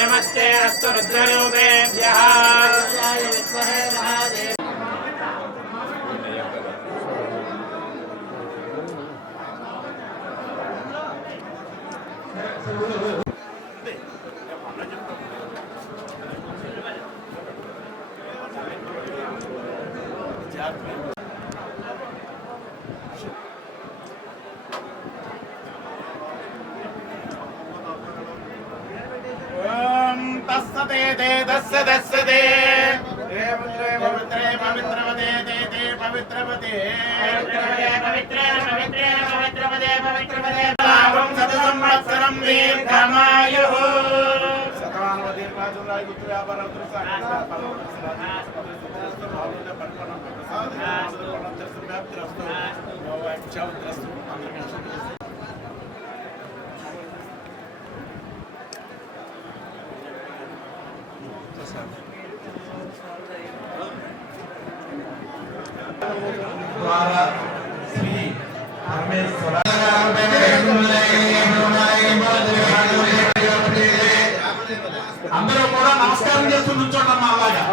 नमस्ते अस्त रुद्ररूपेभ्यः Thank you. దస్సతే దేవత్రే పవిత్రే పవిత్రవదే తే తే పవిత్రవదే పవిత్రే పవిత్రే పవిత్రపదే పవిత్రపదే లాభం శత సంవత్సరం దీర్ఘమాయుః వ్యాపార ద్వారా శ్రీ పరమేశ్వర అందరూ కూడా నమస్కారం చేస్తూ కూర్చోండి అమ్మా అలాగా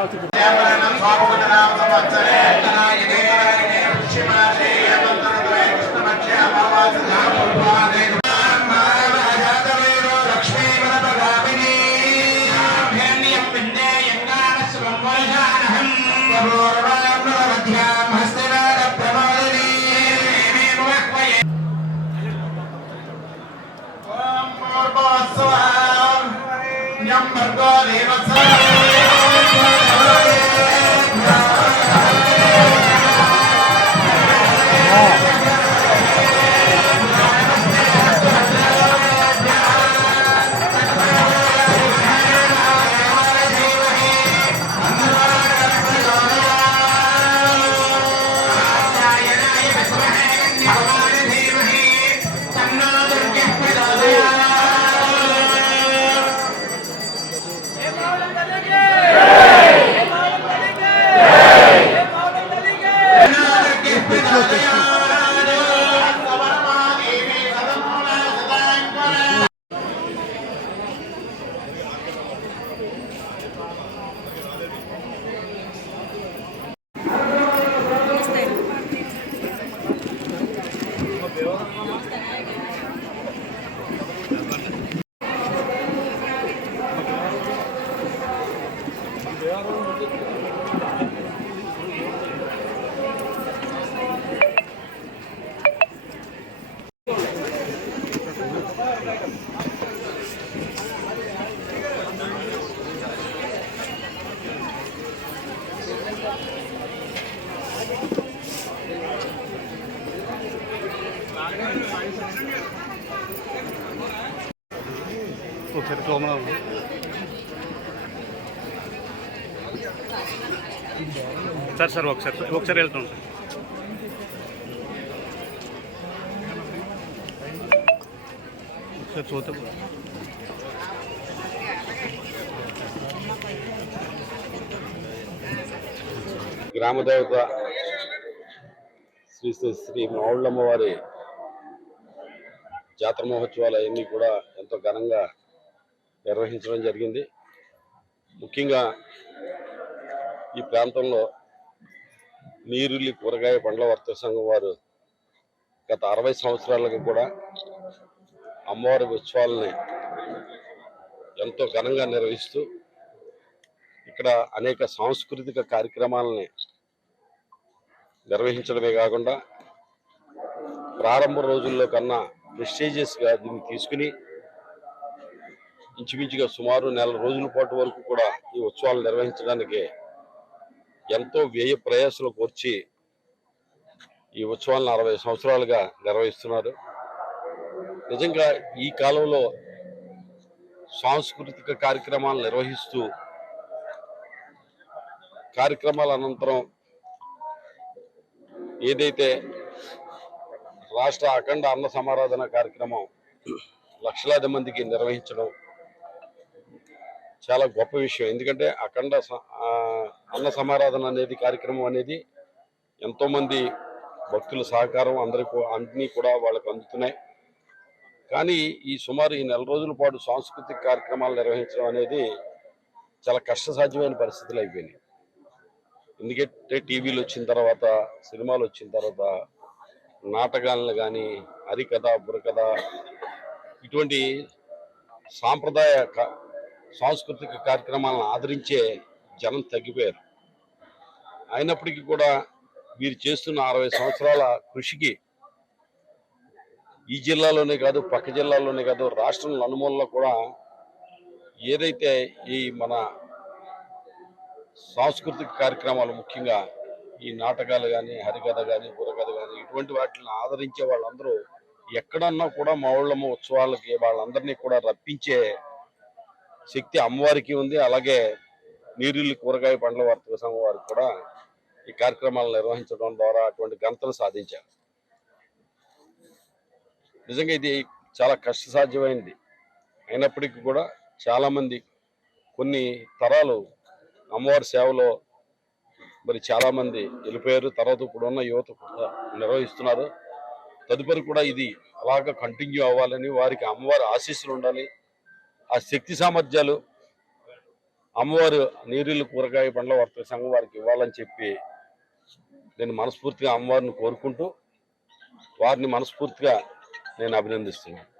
ఓం ఒకసారి సోమనాథ్ సార్ సార్ ఒకసారి ఒకసారి వెళ్తాం సార్ ఒకసారి చూద్దాం గ్రామదేవత శ్రీ శ్రీ శ్రీ మావుళ్ళమ్మ వారి జాతర మహోత్సవాలు అవన్నీ కూడా ఎంతో ఘనంగా నిర్వహించడం జరిగింది. ముఖ్యంగా ఈ ప్రాంతంలో నీరుల్లి కూరగాయ పండ్ల వర్తక సంఘం వారు గత అరవై సంవత్సరాలకు కూడా అమ్మవారి ఉత్సవాలని ఎంతో ఘనంగా నిర్వహిస్తూ ఇక్కడ అనేక సాంస్కృతిక కార్యక్రమాలని నిర్వహించడమే కాకుండా ప్రారంభ రోజుల్లో కన్నా ప్రెస్టేజియస్గా దీన్ని తీసుకుని ఇంచుమించుగా సుమారు నెల రోజుల పాటు వరకు కూడా ఈ ఉత్సవాలు నిర్వహించడానికి ఎంతో వ్యయ ప్రయాసలు కూర్చి ఈ ఉత్సవాలను అరవై సంవత్సరాలుగా నిర్వహిస్తున్నారు. నిజంగా ఈ కాలంలో సాంస్కృతిక కార్యక్రమాలు నిర్వహిస్తూ కార్యక్రమాల అనంతరం ఏదైతే రాష్ట్ర అఖండ అన్న సమారాధన కార్యక్రమం లక్షలాది మందికి నిర్వహించడం చాలా గొప్ప విషయం. ఎందుకంటే అఖండ స- అన్న సమారాధన అనేది కార్యక్రమం అనేది ఎంతోమంది భక్తుల సహకారం అందరికీ అన్ని కూడా వాళ్ళకు అందుతున్నాయి. కానీ ఈ సుమారు ఈ నెల రోజుల పాటు సాంస్కృతిక కార్యక్రమాలు నిర్వహించడం అనేది చాలా కష్టసాధ్యమైన పరిస్థితులు అయిపోయినాయి. ఎందుకంటే టీవీలు వచ్చిన తర్వాత సినిమాలు వచ్చిన తర్వాత నాటకాలను కానీ హరికథ బుర్రకథ ఇటువంటి సాంప్రదాయ క- సాంస్కృతిక కార్యక్రమాలను ఆదరించే జనం తగ్గిపోయారు. అయినప్పటికీ కూడా వీరు చేస్తున్న అరవై సంవత్సరాల కృషికి ఈ జిల్లాలోనే కాదు పక్క జిల్లాలోనే కాదు రాష్ట్రం నలుమూలలో కూడా ఏదైతే ఈ మన సాంస్కృతిక కార్యక్రమాలు ముఖ్యంగా ఈ నాటకాలు కానీ హరికథ కానీ బుర్రకథ కానీ ఇటువంటి వాటిని ఆదరించే వాళ్ళందరూ ఎక్కడన్నా కూడా మా ఊళ్ళమ్మ ఉత్సవాలకి వాళ్ళందరినీ కూడా రప్పించే శక్తి అమ్మవారికి ఉంది. అలాగే నీరుల్లి కూరగాయ పండ్ల వర్తక సంఘం వారికి కూడా ఈ కార్యక్రమాలు నిర్వహించడం ద్వారా అటువంటి ఘనతను సాధించారు. నిజంగా ఇది చాలా కష్టసాధ్యమైంది. అయినప్పటికీ కూడా చాలామంది కొన్ని తరాలు అమ్మవారి సేవలో మరి చాలామంది వెళ్ళిపోయారు. తర్వాత ఇప్పుడున్న యువత కూడా నిర్వహిస్తున్నారు. తదుపరి కూడా ఇది అలాగ కంటిన్యూ అవ్వాలని వారికి అమ్మవారి ఆశీస్సులు ఉండాలి. ఆ శక్తి సామర్థ్యాలు అమ్మవారు నీరులు కూరగాయ పండ్ల వర్తక సంఘం వారికి ఇవ్వాలని చెప్పి నేను మనస్ఫూర్తిగా అమ్మవారిని కోరుకుంటూ వారిని మనస్ఫూర్తిగా నేను అభినందిస్తున్నాను